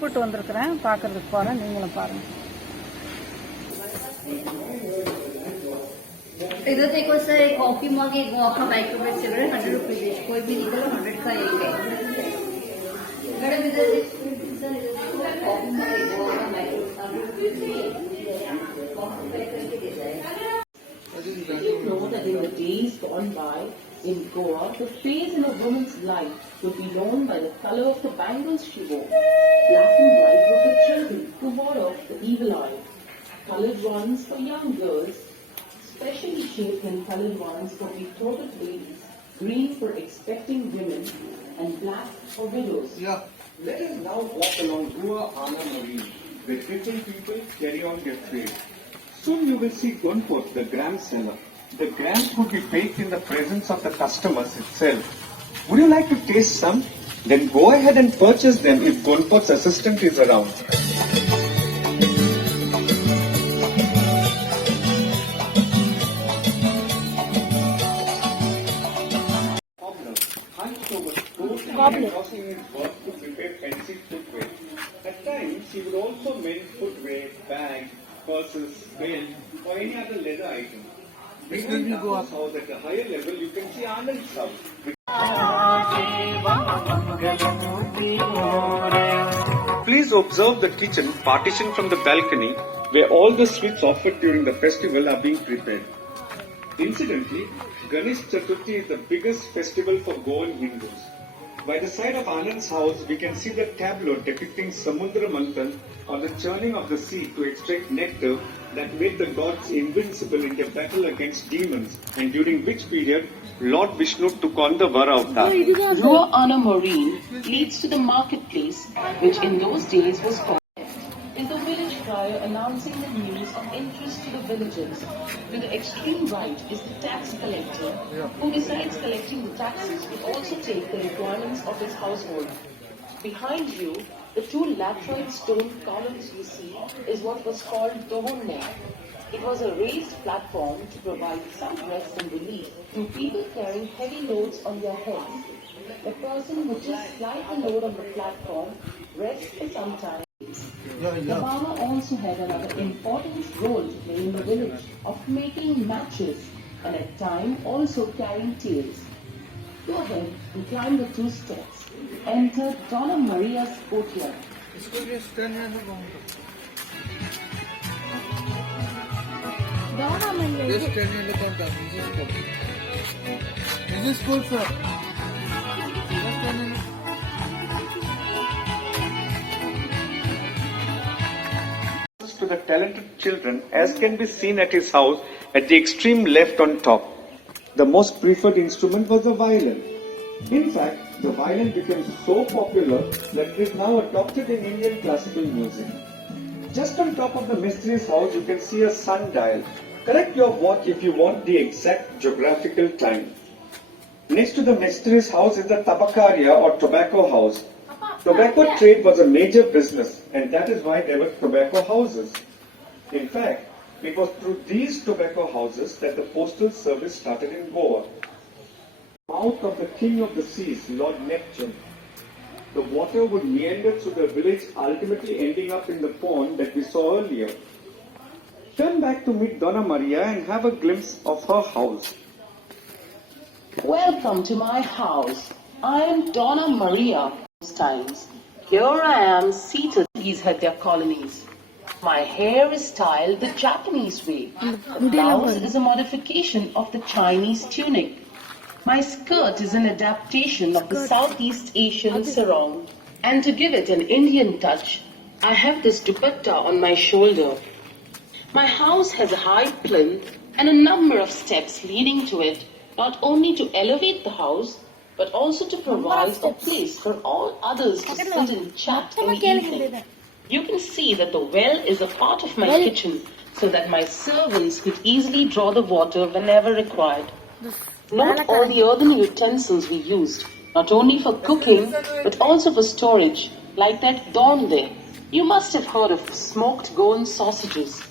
கூட்டு வந்திருக்கிறேன், பார்க்கறதுக்கு போகிறேன், நீங்களும் பாருங்கள். इधर देखो सर, एक कॉफी मग, एक गोवा का माइक्रोवेव सिगरेट 100 रुपीज, कोई भी निकल 100 का एक है मैडम. इधर सर कॉफी मग, एक गोवा का microwave Did you know that in the days gone by in Goa, the phase in a woman's life would be known by the color of the bangles she wore? Black and white were for children to ward off the evil eye. Colored ones for young girls, specially shaped and colored ones for betrothed ladies, green for expecting women, and black for widows. Yeah. Let us now walk along Goa Marine, where different people carry on their trade. Soon you will see gunpot, the gram seller. The grams would be baked in the presence of the customers itself. Would you like to taste some? Then go ahead and purchase them if gunpot's assistant is around. Causing his work to prepare fancy footwear. At times, he would also mend footwear, bags, purses, belt, or any other leather item. Behind the house at a higher level, you can see Anand's house. Please observe the kitchen partitioned from the balcony, where all the sweets offered during the festival are being prepared. Incidentally, Ganesh Chaturthi is the biggest festival for Goan Hindus. By the side of Anand's house, we can see the tableau depicting Samudra Manthan or the churning of the sea to extract nectar that made the gods invincible in their battle against demons, and during which period Lord Vishnu took on the Vara avatar. Goa Marine leads to the marketplace, which in those days was called. Is the village crier announcing the news of interest to the villagers. To the extreme right is the tax collector, who besides collecting the taxes will also take the requirements of his household. Behind you, the two laterite stone columns you see is what was called Dohonne. It was a raised platform to provide some rest and relief to people carrying heavy loads on their heads. The person would just slide the load on the platform, rest for some time. The farmer also had another important role to play in the village of making matches and at times also carrying tails. Go ahead and climb the 2 steps. Enter Donna Maria's courtyard. Donna Maria. Is this school, sir? To the talented children, as can be seen at his house at the extreme left on top. The most preferred instrument was the violin. In fact, the violin became so popular that it is now adopted in Indian classical music. Just on top of the Mistri's house, you can see a sundial. Correct your watch if you want the exact geographical time. Next to the Mistri's house is the tabakaria or tobacco house. Tobacco trade was a major business, and that is why there were tobacco houses. In fact, it was through these tobacco houses that the postal service started in Goa. Mouth of the king of the seas, Lord Neptune. The water would meander through the village, ultimately ending up in the pond that we saw earlier. Turn back to meet Donna Maria and have a glimpse of her house. Welcome to my house. I am Donna Maria. Times. Here I am seated. These had their colonies. My hair is styled the Japanese way. The blouse is a modification of the Chinese tunic. My skirt is an adaptation of the Southeast Asian sarong. And to give it an Indian touch, I have this dupatta on my shoulder. My house has a high plinth and a number of steps leading to it, not only to elevate the house, but also to provide a place for all others to sit and chat in the evening. You can see that the well is a part of my kitchen, so that my servants could easily draw the water whenever required. Note all the earthen utensils we used, not only for cooking, but also for storage, like that don there. You must have heard of smoked Goan sausages.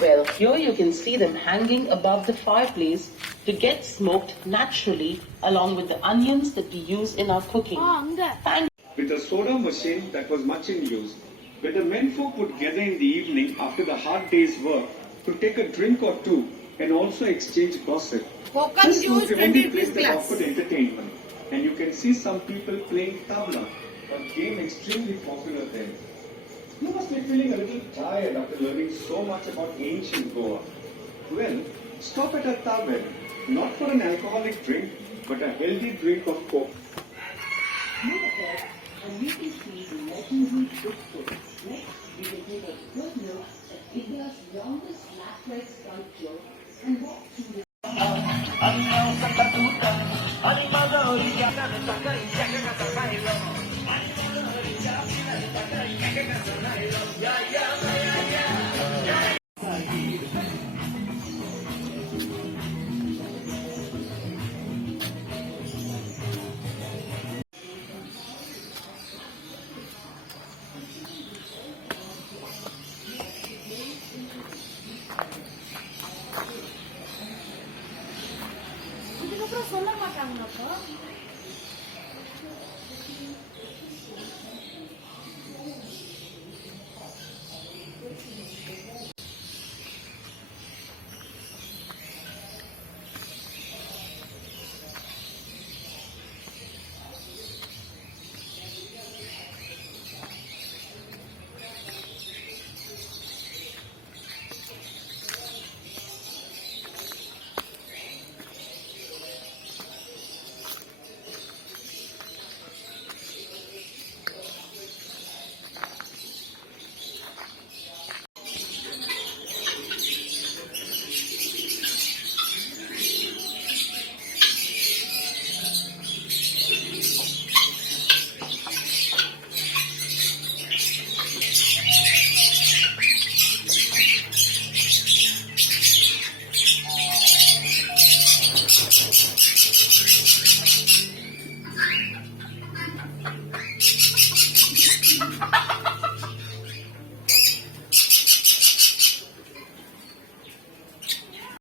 Well, here you can see them hanging above the fireplace to get smoked naturally along with the onions that we use in our cooking. with a soda machine that was much in use, where the menfolk would gather in the evening after the hard day's work to take a drink or two and also exchange gossip. This was the only place that offered entertainment, and you can see some people playing tabla, a game extremely popular then. You must be feeling a little tired after learning so much about ancient Goa. Well, stop at a tavern, not for an alcoholic drink, but a healthy drink of coke. Move ahead and you can see the legendary Big Foot. Next, we will take a good look at India's longest black-leg sculpture and walk through the இதுக்கப்புறம் சொல்ல மாட்டாங்களாப்பா?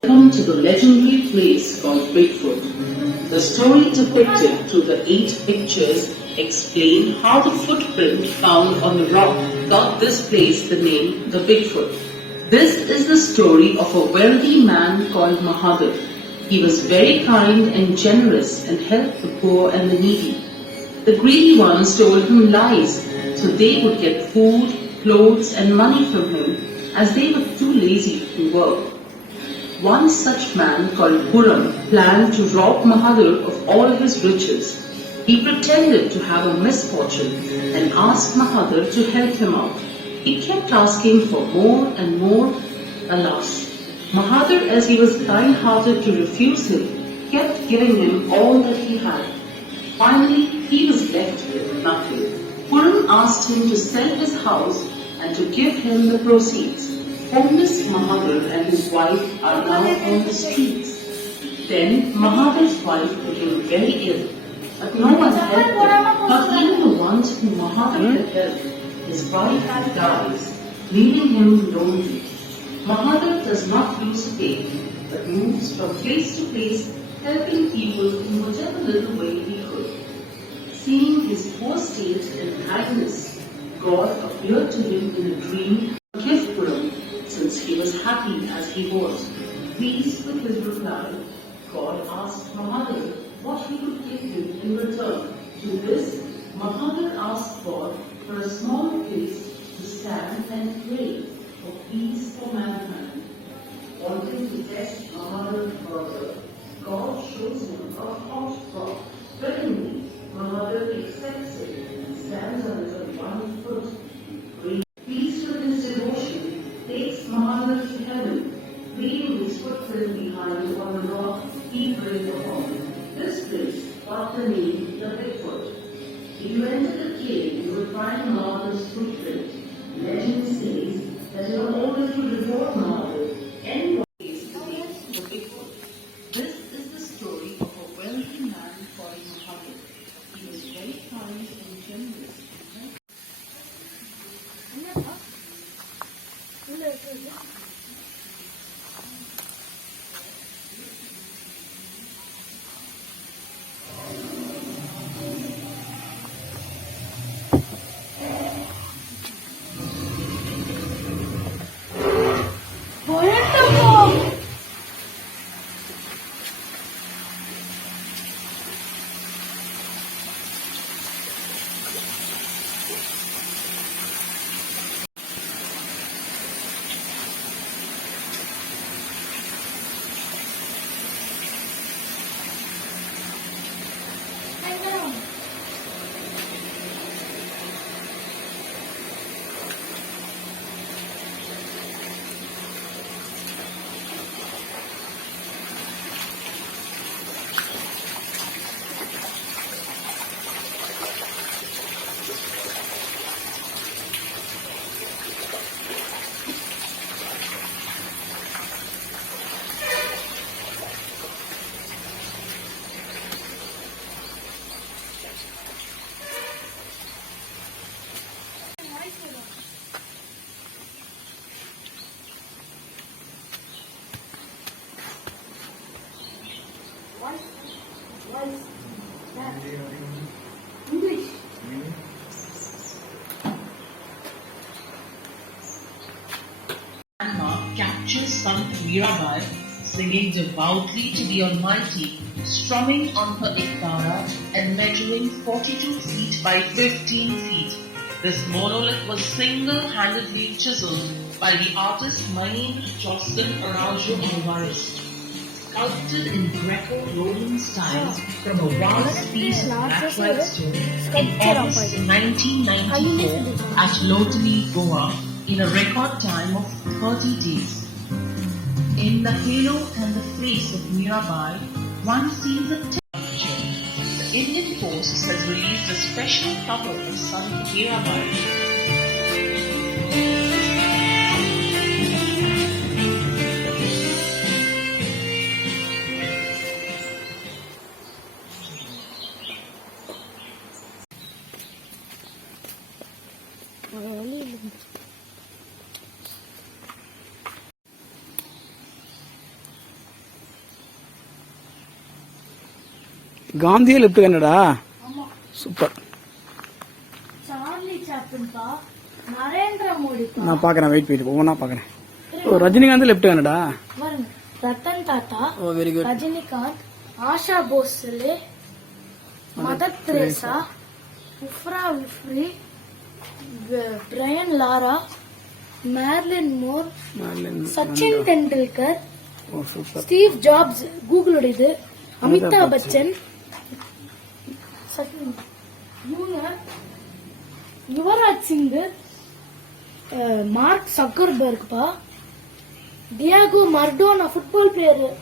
Welcome to the legendary place called Big Foot. The story depicted through the 8 pictures explain how the footprint found on the rock got this place the name the Big Foot. This is the story of a wealthy man called Mahadev. He was very kind and generous and helped the poor and the needy. The greedy ones told him lies so they would get food, clothes and money from him as they were too lazy to work. One such man called Puram planned to rob Mahadev of all his riches. He pretended to have a misfortune and asked Mahadev to help him out. He kept asking for more and more. Alas, Mahadev, as he was kind-hearted to refuse him, kept giving him all that he had. Finally, he was left with nothing. Puram asked him to sell his house and to give him the proceeds. Homeless Mahadev and his wife are now on the streets. Then Mahadev's wife became very ill, but no one helped her. Not even the ones whom Mahadev had helped. His wife dies, leaving him lonely. Mahadev does not use faith, but moves from place to place, helping people in whatever little way he could. Seeing his poor state and kindness, God appeared to him in a dream to give Puram, since he was happy as he was. Pleased with his reply, God asked Mahadev what he could give him in return. To this, Mahadev asked God for a small place to stand and pray for peace for mankind. Wanting to test Mahadev further, God shows him a hot rock. Willingly, Mahadev accepts it and stands on it on 1 foot. Pleased with his devotion, takes Mahadev to heaven, leaving his footprint behind on the rock he prayed upon. This place got the name the Big Foot. If you enter the cave, you will find Mahader's footprint. Legend says that in order to reward Mahadev, anyone is the Big Foot. This is the story of a wealthy man called Mahadev. He was very kind and generous. உள்ள இருக்குது. son Mirabai, singing devoutly to the Almighty, strumming on her ektara and measuring 42 feet by 15 feet. This monolith was single-handedly chiseled by the artist Mahendra Jocelyn Araujo Alvarez. Sculpted in Greco-Roman style from a vast piece of laterite stone in August 1994 at Lotani, Goa, in a record time of 30 days. In the halo and the face of Mirabai, one sees a temperature. The Indian Post has released a special cover of son Mirabai. காந்தியே left Kannada super. Charlie Chaplin பா, நரேந்திர மோடி பா. நான் பாக்குறேன், wait பண்ணிட்டு ஒவ்வொன்றா பாக்குறேன். Oh Rajinikanth left Kannada. பாருங்க, Ratan Tata, oh very good. Rajinikanth, Asha Bhosle, Mother Teresa, Oprah Winfrey, Brian Lara, Marilyn Monroe, Sachin Tendulkar, oh super. Steve Jobs கூகுளோட, அமிதாப் பச்சன், யுவராஜ் சிங், மார்க் சக்கர்பர்க் பா, Diego Maradona football player,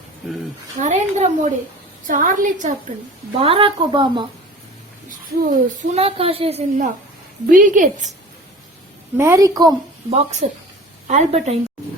Narendra Modi, Charlie Chaplin, Barack Obama, Sonakshi Sinha, Bill Gates, Mary Kom boxer, Albert Einstein.